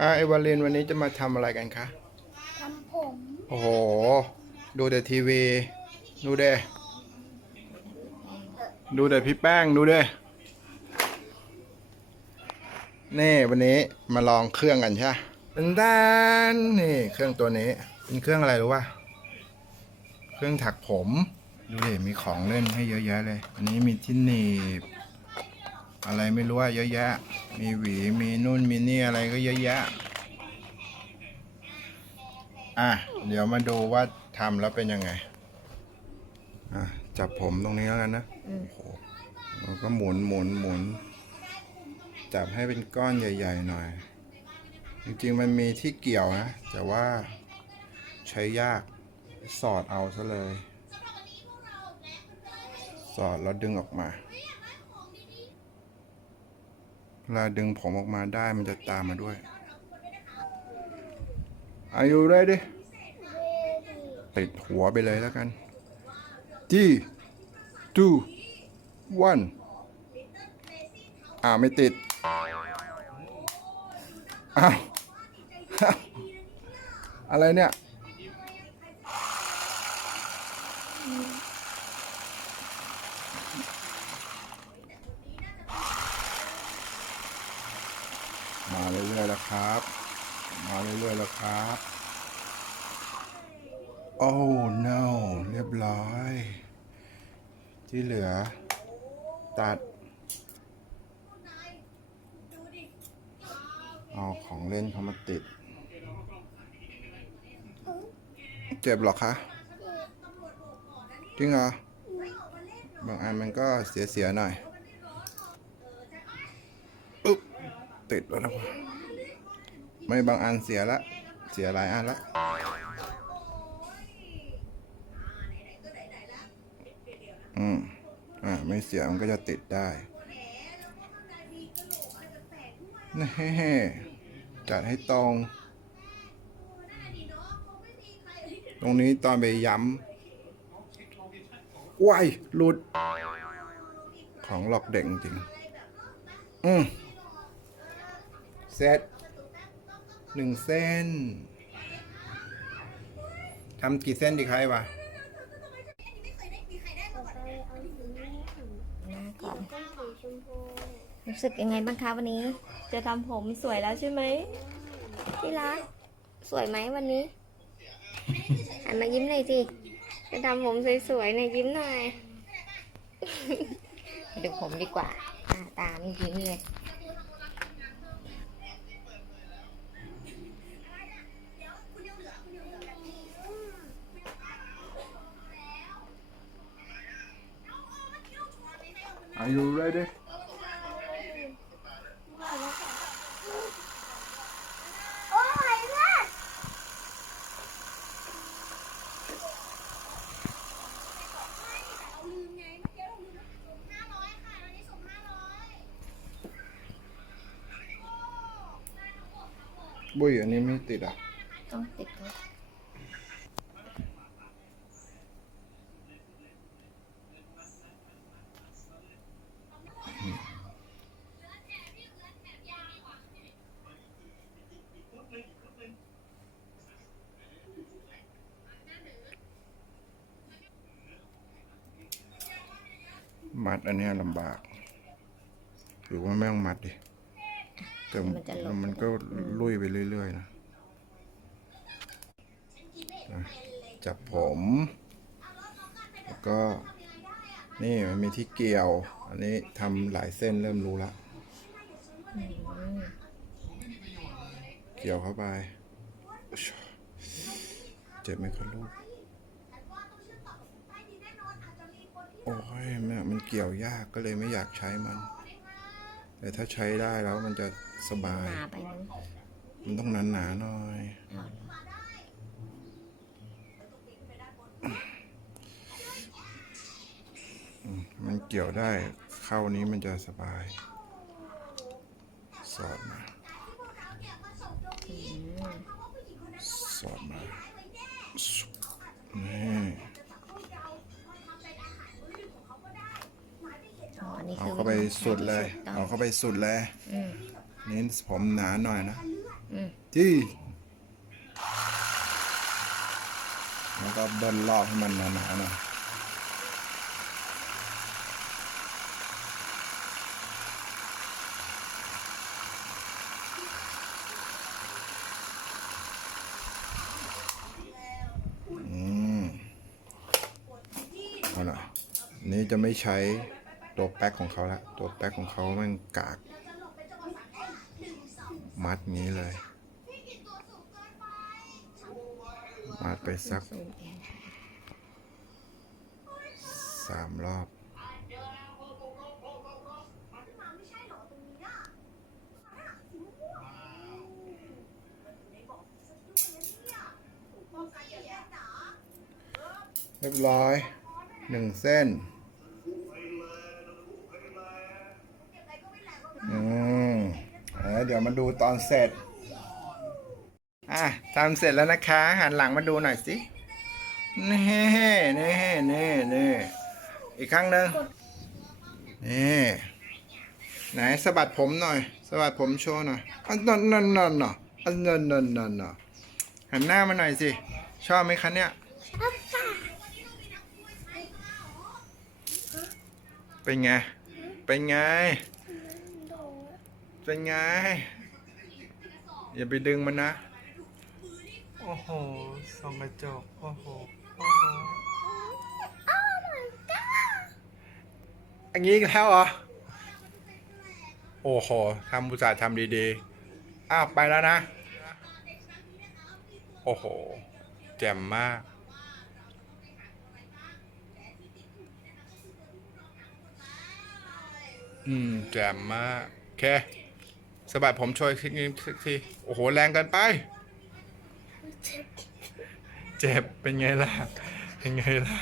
อ่าเอวาลินวันนี้จะมาทำอะไรกันคะทำผม โอ้โห ดูแต่ทีวี ดูเด้ดูแต่พี่แป้งดูเด้นี่วันนี้มาลองเครื่องกันใช่ไหมดันดานนี่เครื่องตัวนี้เป็นเครื่องอะไรรู้ป่ะเครื่องถักผม ดูดิมีของเล่นให้เยอะแยะเลย อันนี้มีที่หนีบอะไรไม่รู้ว่าเยอะแยะ มีหวีมีนู่นมีนี่อะไรก็เยอะแยะ อะ เดี๋ยวมาดูว่าทำแล้วเป็นยังไง อะ จับผมตรงนี้แล้วกันนะโอ้โหแล้วก็หมุนหมุนหมุน จับให้เป็นก้อนใหญ่ ๆ หน่อย จริงๆมันมีที่เกี่ยวนะ แต่ว่าใช้ยากสอดเอาซะเลย สอดแล้วดึงออกมา เวลาดึงผมออกมาได้มันจะตามมาด้วย Are you ready ติดหัวไปเลยแล้วกัน three two one อ่าไม่ติด อ้าว อะไรเนี่ย มาเรื่อยๆแล้วครับ มาเรื่อยๆแล้วครับ โอ้ no เรียบร้อย ที่เหลือ ตัด เอาของเล่นเขามาติด เจ็บหรอคะ จริงเหรอ บางอันมันก็เสียๆหน่อยอุ๊บติดแล้วนะไม่บางอันเสียละ เสียหลายอันละ อืมอ่าไม่เสียมันก็จะติดได้นี่จัดให้ตรง ตรงนี้ตอนไปย้ำว้ายหลุด ของหลอกเด็กจริง อืมเสร็จหนึ่งเส้นทำกี่เส้นดีใคะไอ้วะ ต่อไปเอาสีนี้ หน้าก่อน ต้นสีช มพูรู้สึกยังไงบ้างคะวันนี้ จะทำผมสวยแล้วใช่ไหมที่รักสวยไหมวันนี้หันมายิ้มหน่อยสิจะทำผมสวยๆหน่อยยิ้มหน่อยดูผมดีกว่าตาไม่ยิ้มเลย Are you ready โอ้ยเลิศบุ้ยอันนี้ไม่ติดอะ ต้องติดด้วย มัดอันเนี้ยลำบาก หรือว่าไม่ต้องมัดดิแต่มันก็ลุยไปเรื่อยๆนะอะจับผม แล้วก็ นี่มันมีที่เกี่ยว อันนี้ทำหลายเส้นเริ่มรู้ละเกี่ยวเข้าไป เจ็บไหมครับลูก โอ้ยแม่มันเกี่ยวยากก็เลยไม่อยากใช้มัน แต่ถ้าใช้ได้แล้วมันจะสบายหนาไปนึงมันต้องหนาๆหน่อยอืมมันเกี่ยวได้เข้านี้มันจะสบาย สอดมา สอดมาสุบนี่ นนี้เอาคือเข้าไปสุดเลยต่อเอาเข้าไปสุดเลย อืมนี่ผมหนาหน่อยนะออืมจี้แล้วก็เบิ้ลรอบให้มันหนาๆหน่อยอืมเอาล่ะ นี่จะไม่ใช้ ตัวแป๊กของเขาละตัวแป๊กของเขามันกาก มัดงี้เลย มัดไปสักสามรอบ เรียบร้อยหนึ่งเส้น อืม แล้วเดี๋ยวมาดูตอนเสร็จ อะทำเสร็จแล้วนะคะ หันหลังมาดูหน่อยสินี่นี่นี่นี่อีกครั้งหนึ่งนี่ไหนสะบัดผมหน่อยสะบัดผมโชว์หน่อยอันนั้นนั่นนั่นน่ะอันนั้นนั่นนั่นน่ะหันหน้ามาหน่อยสิ ชอบไหมคะเนี่ยเป็นไง เป็นไง เป็นไง อย่าไปดึงมันนะ โอ้โหส่องกระจก โอ้โห โอ้โห อันนี้อีกแล้วเหรอ โอ้โหทำบุตส่าห์ทำดีๆ อ้าวไปแล้วนะ โอ้โห แจ่มมาก อืม แจ่มมาก โอเค สะบัดผมโชยทีนี้สักที โอ้โห แรงเกินไป เจ็บ เป็นไงล่ะ เป็นไงล่ะ